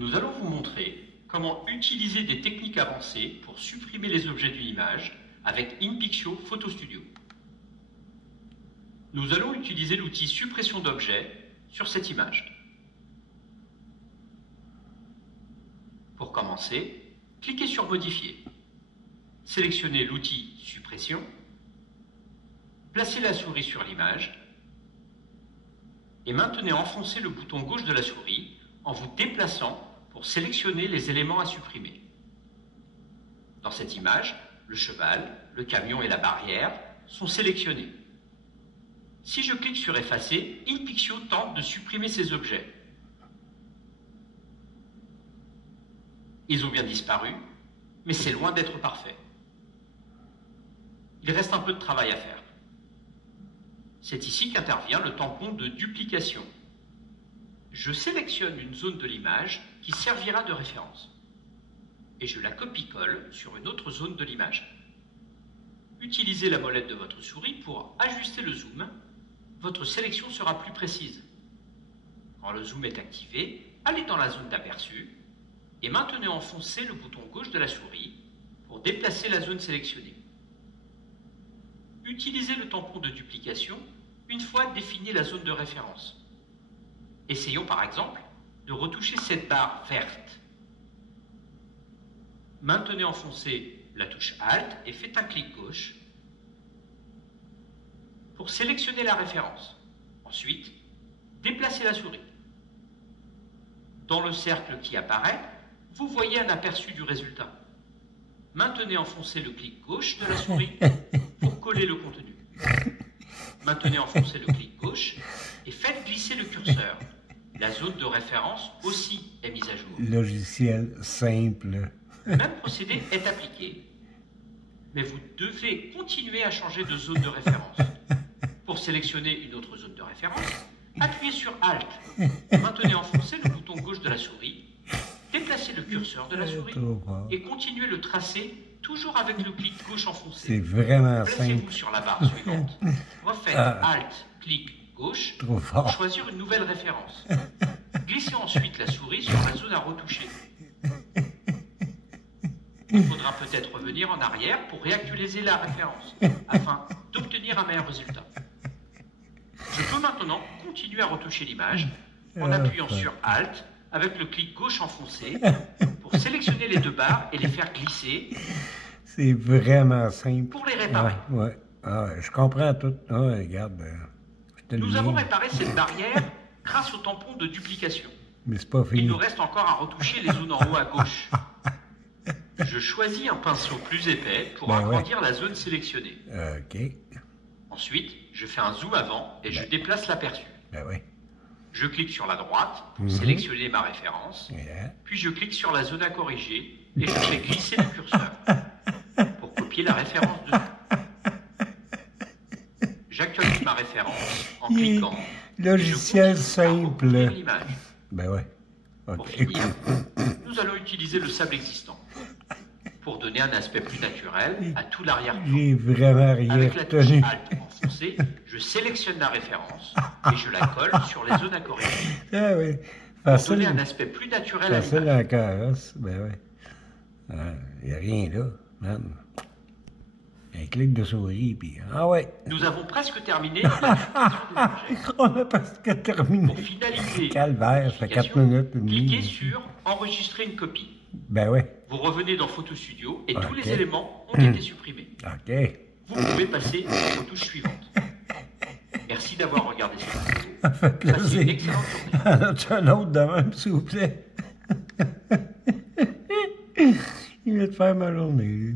Nous allons vous montrer comment utiliser des techniques avancées pour supprimer les objets d'une image avec InPictio Photo Studio. Nous allons utiliser l'outil suppression d'objets sur cette image. Pour commencer, cliquez sur Modifier. Sélectionnez l'outil Suppression. Placez la souris sur l'image et maintenez enfoncé le bouton gauche de la souris en vous déplaçant pour sélectionner les éléments à supprimer. Dans cette image, le cheval, le camion et la barrière sont sélectionnés. Si je clique sur Effacer, InPictio tente de supprimer ces objets. Ils ont bien disparu, mais c'est loin d'être parfait. Il reste un peu de travail à faire. C'est ici qu'intervient le tampon de duplication. Je sélectionne une zone de l'image qui servira de référence et je la copie-colle sur une autre zone de l'image. Utilisez la molette de votre souris pour ajuster le zoom. Votre sélection sera plus précise. Quand le zoom est activé, allez dans la zone d'aperçu et maintenez enfoncé le bouton gauche de la souris pour déplacer la zone sélectionnée. Utilisez le tampon de duplication une fois définie la zone de référence. Essayons par exemple de retoucher cette barre verte. Maintenez enfoncé la touche Alt et faites un clic gauche pour sélectionner la référence. Ensuite, déplacez la souris. Dans le cercle qui apparaît, vous voyez un aperçu du résultat. Maintenez enfoncé le clic gauche de la souris pour coller le contenu. Maintenez enfoncé le clic gauche et faites glisser le curseur. La zone de référence aussi est mise à jour. Logiciel simple. Le même procédé est appliqué, mais vous devez continuer à changer de zone de référence. Pour sélectionner une autre zone de référence, appuyez sur Alt. Maintenez enfoncé le bouton gauche de la souris, déplacez le curseur de la souris et continuez le tracé toujours avec le clic gauche enfoncé. C'est vraiment Placez-vous simple. sur la barre suivante. Refaites Alt, clic gauche pour choisir une nouvelle référence. Glissez ensuite la souris sur la zone à retoucher. Il faudra peut-être revenir en arrière pour réactualiser la référence afin d'obtenir un meilleur résultat. Je peux maintenant continuer à retoucher l'image en appuyant sur Alt avec le clic gauche enfoncé pour sélectionner les deux barres et les faire glisser. C'est vraiment simple. Pour les réparer. Ouais. Je comprends tout. Regarde. Nous avons réparé cette barrière grâce au tampon de duplication. Mais c'est pas fini. Il nous reste encore à retoucher les zones en haut à gauche. Je choisis un pinceau plus épais pour agrandir la zone sélectionnée. OK. Ensuite, je fais un zoom avant et je déplace l'aperçu. Je clique sur la droite pour sélectionner ma référence, puis je clique sur la zone à corriger et je fais glisser le curseur pour copier la référence dessus. J'actualise ma référence en cliquant. Logiciel simple. L'image. OK. Pour finir, nous allons utiliser le sable existant pour donner un aspect plus naturel à tout l'arrière-plan. J'ai vraiment rien Avec la touche retenu. Alt enfoncée, je sélectionne la référence et je la colle sur les zones à corriger. Pour donner Facile. un aspect plus naturel à Facile l'image. en carrosse. Il n'y a rien là, man. Un clic de souris, puis... Nous avons presque terminé la suppression des objets. On a presque terminé. Pour finaliser Calvaire, ça fait 4 l'application, minutes et demie. cliquez sur Enregistrer une copie. Vous revenez dans Photo Studio et tous les éléments ont été supprimés. OK. Vous pouvez passer aux touches suivantes. Merci d'avoir regardé cette vidéo. Ça fait Passez une plaisir. excellente journée. En as-tu un autre de même, s'il vous plaît? Il va te faire ma journée.